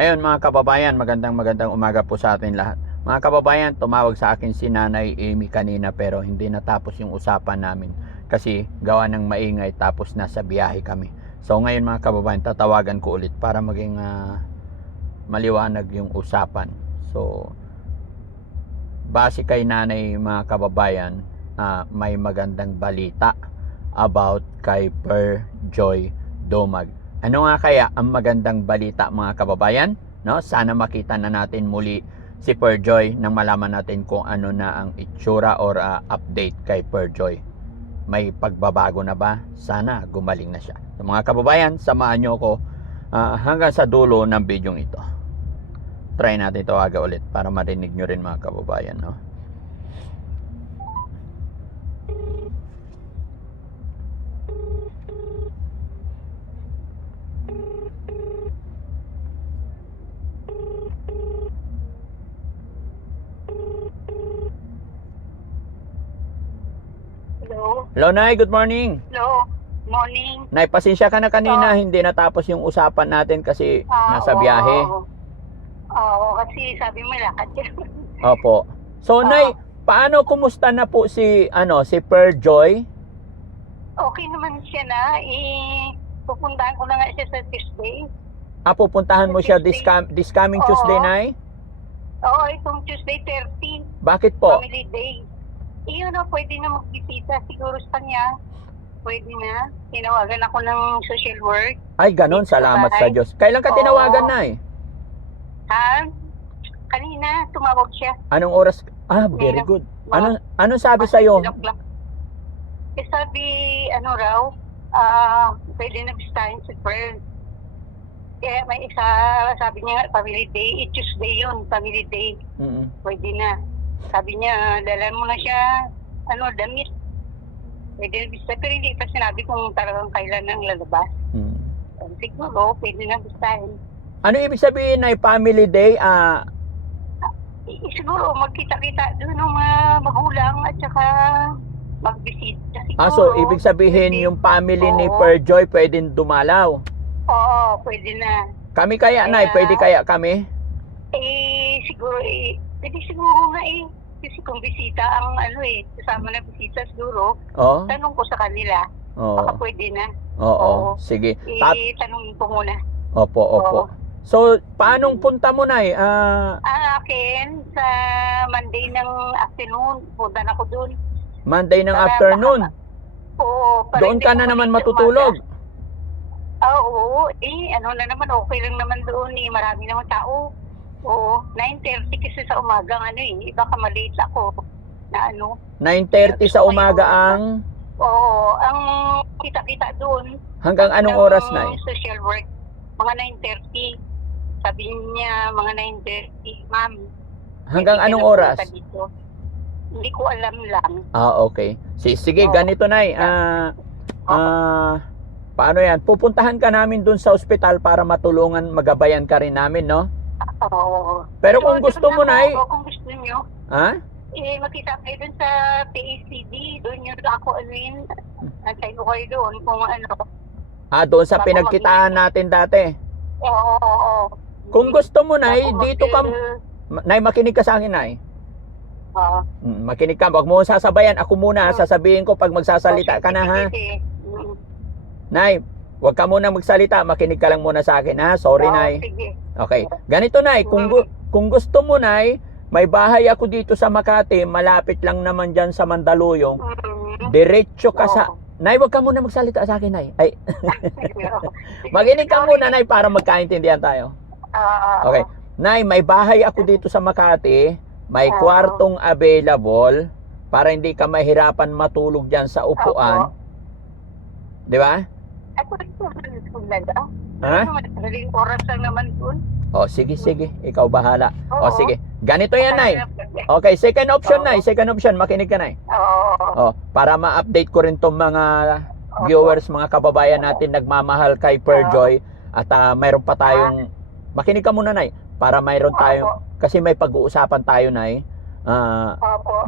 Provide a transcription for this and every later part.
Ayun mga kababayan, magandang magandang umaga po sa atin lahat. Mga kababayan, tumawag sa akin si Nanay Amy kanina pero hindi natapos yung usapan namin kasi gawa ng maingay tapos nasa biyahe kami. So ngayon mga kababayan, tatawagan ko ulit para maging uh, maliwanag yung usapan. So base kay Nanay mga kababayan, uh, may magandang balita about kay Per Joy Domag ano nga kaya ang magandang balita mga kababayan? No? Sana makita na natin muli si Perjoy nang malaman natin kung ano na ang itsura or uh, update kay Perjoy. May pagbabago na ba? Sana gumaling na siya. So, mga kababayan, samahan nyo ako uh, hanggang sa dulo ng video ito. Try natin ito aga ulit para marinig nyo rin mga kababayan. No? Hello? Hello, Nay. Good morning. Hello. Morning. Nay, pasensya ka na kanina. Oh. Hindi natapos yung usapan natin kasi ah, nasa oo. biyahe. Oo, kasi sabi mo lakad yan. Opo. So, oh. Nay, paano kumusta na po si, ano, si Per Joy? Okay naman siya na. I eh, pupuntahan ko na nga siya sa Tuesday. Ah, pupuntahan sa mo Tuesday. siya this, com- this coming Oo. Tuesday, Nay? Oo, itong Tuesday 13. Bakit po? Family day yun na, pwede na magbisita siguro sa kanya. Pwede na. Tinawagan ako ng social work. Ay, ganun. Salamat sa, sa Diyos. Kailan ka tinawagan na eh? Ha? Kanina, tumawag siya. Anong oras? Ah, very good. Ano, ano sabi sa iyo? ilang Eh, sabi, ano raw, ah, pwede na bistahin si Pearl. Kaya may isa, sabi niya, family day, eh, Tuesday yun, family day, Mm-mm. pwede na. Sabi niya, dalan mo na siya, ano, damit. Pwede, basta, pero hindi pa sinabi kung talagang kailan nang lalabas. Hmm. Um, siguro, pwede na gustahin. Ano ibig sabihin na family day? Ah, Eh, siguro, magkita-kita doon ng mga magulang at saka magbisita. Siguro, ah so ibig sabihin Pwede. yung family ni Perjoy pwedeng dumalaw. Oo, pwede na. Kami kaya, Nay, Kaya- pwede kaya kami? Eh, siguro, eh, Pwede siguro nga eh. Kasi kung bisita ang ano eh, kasama na bisita siguro, Oo. Oh? tanong ko sa kanila. Oo. Oh. Baka pwede na. Oo. Oo. Sige. Eh, Tat- ko muna. opo, opo. Oo. So, paanong punta mo na eh? Ah, ah, akin, sa Monday ng afternoon, punta na ko doon. Monday ng Para afternoon. Oo. para Doon ka na naman matutulog. umaga. Ah, oo. Eh, ano na naman, okay lang naman doon eh. Marami naman tao. Oo, 9.30 kasi sa umaga ano eh. Baka malate ako na ano. 9.30 sa umaga ang? Oo, ang kita-kita doon. Hanggang anong oras na eh? social work, mga 9.30. Sabi niya, mga 9.30, ma'am. Hanggang anong oras? Dito. Hindi ko alam lang. Ah, okay. S- sige, Oo. ganito na eh. Ah, ah, paano yan? Pupuntahan ka namin doon sa ospital para matulungan, magabayan ka rin namin, no? Oo. Pero so, kung gusto mo na eh. Kung gusto nyo. Ha? Eh, makita kayo dun sa PACD. Doon yun ako, ano yun. ko kayo doon kung ano. Ah, doon sa pinagkitaan natin dati. Oo, oo, oo. Kung gusto mo, Nay, dito ka... Nay, makinig ka sa akin, Nay. Oo. Mm, makinig ka. Huwag mo sasabayan. Ako muna, mm. sasabihin ko pag magsasalita ka na, ha? Mm. Nay, huwag ka muna magsalita. Makinig ka lang muna sa akin, ha? Sorry, Nay. Sige. Okay. Ganito na eh, kung, kung gusto mo na eh, may bahay ako dito sa Makati, malapit lang naman diyan sa Mandaluyong. Diretso ka sa... Nay, wag ka muna magsalita sa akin, Nay. Ay. Makinig ka muna, Nay, para magkaintindihan tayo. Okay. Nay, may bahay ako dito sa Makati. May kwartong available para hindi ka mahirapan matulog diyan sa upuan. Di ba? Eh, Ha? Ano, Madaling oras lang naman doon. O, oh, sige, sige. Ikaw bahala. Oh, oo. O, sige. Ganito yan, Nay. Okay, second option, Oo. Nay. Second option. Makinig ka, Nay. Oo. O, oh, para ma-update ko rin tong mga viewers, mga kababayan natin nagmamahal kay Perjoy. At ah, mayroon pa tayong... Ah. Makinig ka muna, Nay. Para mayroon tayong... Kasi may pag-uusapan tayo, Nay. Ah,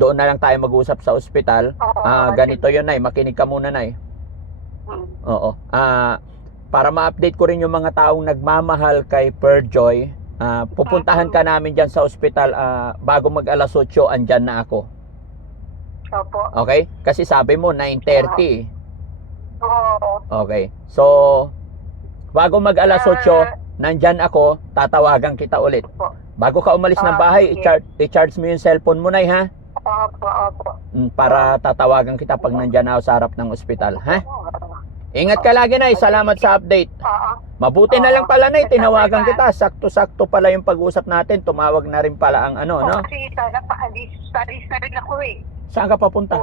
doon na lang tayo mag-usap sa ospital. Oo. Ah, ganito yun, Nay. Makinig ka muna, Nay. Hmm. Oo. Ah, para ma-update ko rin yung mga taong nagmamahal kay Perjoy, uh, ah, pupuntahan ah. ka namin dyan sa ospital uh, bago mag alas 8, andyan na ako. Opo. Okay? Kasi sabi mo, 9.30. Oo. Okay. So, bago mag alas 8, nandyan ako, tatawagan kita ulit. Opo. Bago ka umalis ng bahay, i-charge, i-charge mo yung cellphone mo na, ha? Opo, opo. Mm, para tatawagan kita pag nandyan ako sa harap ng ospital, ha? Ingat ka lagi, Nay. Salamat sa update. Mabuti na lang pala, Nay. Tinawagan kita. Sakto-sakto pala yung pag-usap natin. Tumawag na rin pala ang ano, no? Kasi sana paalis. Paalis na rin ako eh. Saan ka papunta?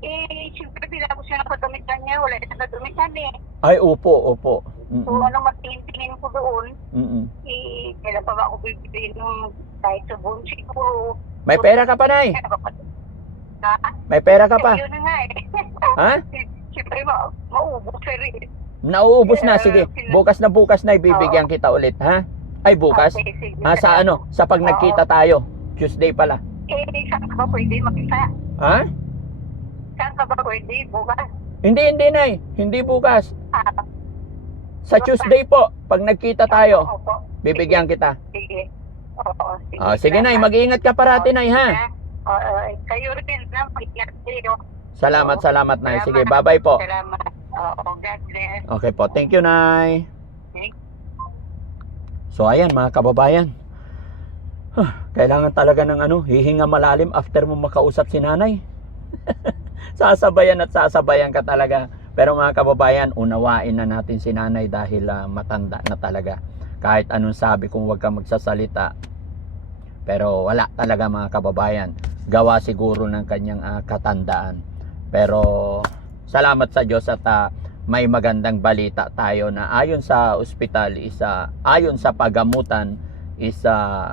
Eh, siyempre, bilang ko siya nakadamitan niya. Wala siya nakadamitan eh. Ay, upo, upo. Mm-mm. So, anong matingin-tingin ko doon? Mm-mm. Eh, kailan pa ba ako bibigyan ng kahit sa bunsi ko? May pera ka pa, Nay. Ha? May pera ka pa. Yun na nga eh. Ha? Siyempre, ma- nauubos eh. Nauubos na, sige. Bukas na bukas na ibibigyan kita ulit, ha? Ay, bukas? Okay, sige. Ah, sa ano? Sa pag nagkita tayo. Tuesday pala. Eh, saan ka ba pwede magkita? Ha? Saan ka ba pwede bukas? Hindi, hindi, Nay. Hindi bukas. Ah. Sa Tuesday po, pag nagkita ah, tayo, bibigyan kita. Sige. Oo, sige. Ah, sige, Nay. Mag-iingat ka parati, Nay, ha? Oo, kayo rin na mag-iingat kayo. Salamat, salamat, Nay. Sige, bye-bye po. Salamat. Oo, God bless. Okay po. Thank you, Nay. So, ayan mga kababayan. Huh, kailangan talaga ng ano, hihinga malalim after mo makausap si nanay. sasabayan at sasabayan ka talaga. Pero mga kababayan, unawain na natin si nanay dahil uh, matanda na talaga. Kahit anong sabi kung huwag ka magsasalita. Pero wala talaga mga kababayan. Gawa siguro ng kanyang uh, katandaan. Pero salamat sa Diyos at uh, may magandang balita tayo na ayon sa ospital isa uh, ayon sa pagamutan isa uh,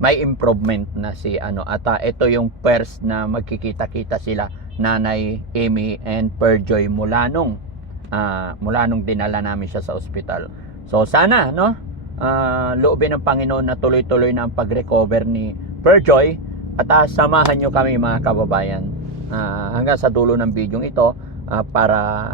may improvement na si ano at uh, ito yung first na magkikita-kita sila Nanay Amy and Perjoy mula nung uh, ah, mula nung dinala namin siya sa ospital. So sana no uh, loobin ng Panginoon na tuloy-tuloy na ang pag-recover ni Perjoy at uh, samahan nyo kami mga kababayan uh, hanggang sa dulo ng video ito uh, para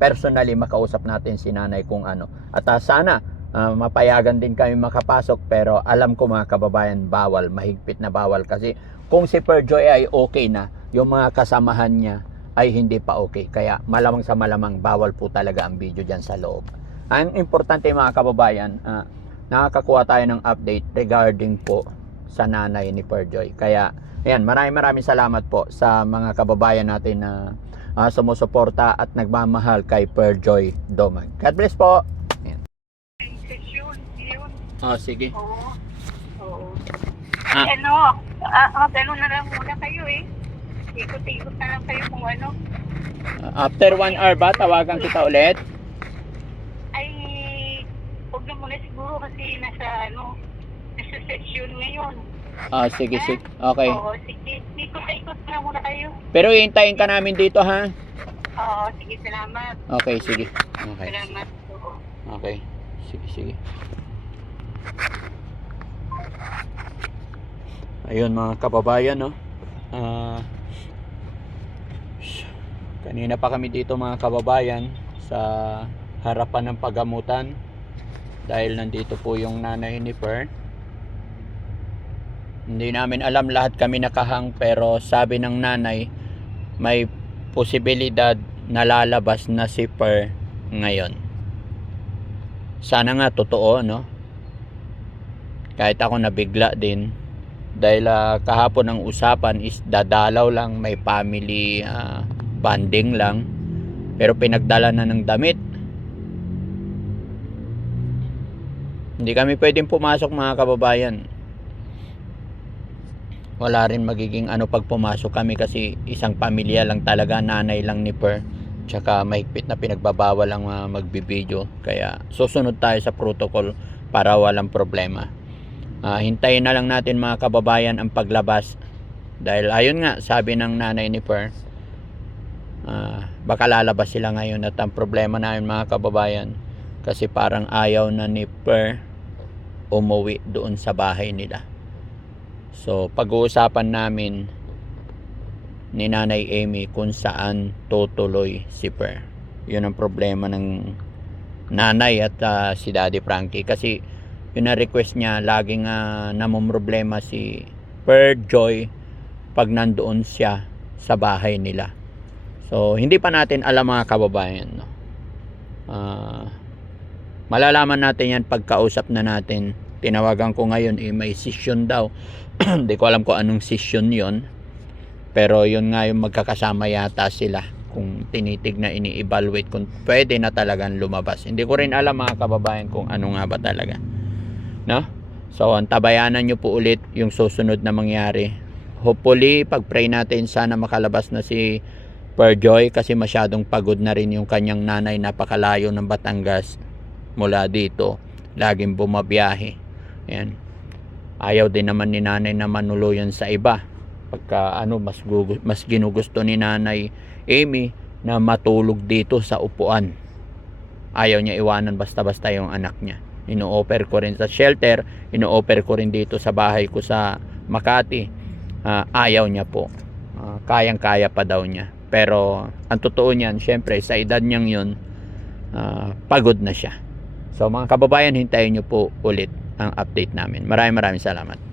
personally makausap natin si nanay kung ano. At uh, sana uh, mapayagan din kami makapasok pero alam ko mga kababayan bawal, mahigpit na bawal kasi kung si Perjoy ay okay na, yung mga kasamahan niya ay hindi pa okay. Kaya malamang sa malamang bawal po talaga ang video dyan sa loob. Ang importante mga kababayan, uh, nakakakuha tayo ng update regarding po sa nanay ni Perjoy. Kaya, ayan, maraming maraming salamat po sa mga kababayan natin na uh, sumusuporta at nagmamahal kay Perjoy Domag. God bless po! Ayan. Oh, sige. Oo. Oo. Ah. Ano, ah, ah, ganun na lang muna kayo eh. Ikot-ikot na lang kayo kung ano. After one hour ba, tawagan kita ulit? Ay, huwag na muna siguro kasi nasa ano, section ngayon. Ah, sige, eh? sige. Okay. Oo, sige. Ikot-ikot na muna kayo. Pero hintayin ka namin dito, ha? Oo, sige. Salamat. Okay, sige. Okay. Salamat. Okay. Sige, sige. Ayun mga kababayan, no? Uh, kanina pa kami dito mga kababayan sa harapan ng pagamutan dahil nandito po yung nanay ni Fern hindi namin alam lahat kami nakahang pero sabi ng nanay may posibilidad na lalabas na si Per ngayon. Sana nga totoo no. Kahit ako nabigla din dahil uh, kahapon ang usapan is dadalaw lang may family uh, bonding lang pero pinagdala na ng damit hindi kami pwedeng pumasok mga kababayan wala rin magiging ano pag pumasok kami kasi isang pamilya lang talaga nanay lang ni Per tsaka mahigpit na pinagbabawal ang uh, ah, magbibideo kaya susunod tayo sa protocol para walang problema uh, hintayin na lang natin mga kababayan ang paglabas dahil ayun nga sabi ng nanay ni Per uh, baka lalabas sila ngayon at ang problema namin mga kababayan kasi parang ayaw na ni Per umuwi doon sa bahay nila So, pag-uusapan namin ni Nanay Amy kung saan tutuloy si Per. Yun ang problema ng nanay at uh, si Daddy Frankie kasi yun ang request niya laging uh, namumroblema si Per Joy pag nandoon siya sa bahay nila. So, hindi pa natin alam mga kababayan. No? Uh, malalaman natin yan pagkausap na natin. Tinawagan ko ngayon, eh, may session daw. Hindi ko alam kung anong session yon Pero yun nga yung magkakasama yata sila kung tinitignan, ini-evaluate kung pwede na talagang lumabas. Hindi ko rin alam mga kababayan kung ano nga ba talaga. No? So, antabayanan nyo po ulit yung susunod na mangyari. Hopefully, pag-pray natin, sana makalabas na si Perjoy kasi masyadong pagod na rin yung kanyang nanay napakalayo ng Batangas mula dito. Laging bumabiyahe. Ayan ayaw din naman ni nanay na manuluyan sa iba pagka ano mas gugu, mas ginugusto ni nanay Amy na matulog dito sa upuan ayaw niya iwanan basta basta yung anak niya ino-offer ko rin sa shelter ino-offer ko rin dito sa bahay ko sa Makati uh, ayaw niya po uh, kayang-kaya pa daw niya pero ang totoo niyan syempre sa edad niyang yun uh, pagod na siya so mga kababayan hintayin niyo po ulit ang update namin. Maraming maraming salamat.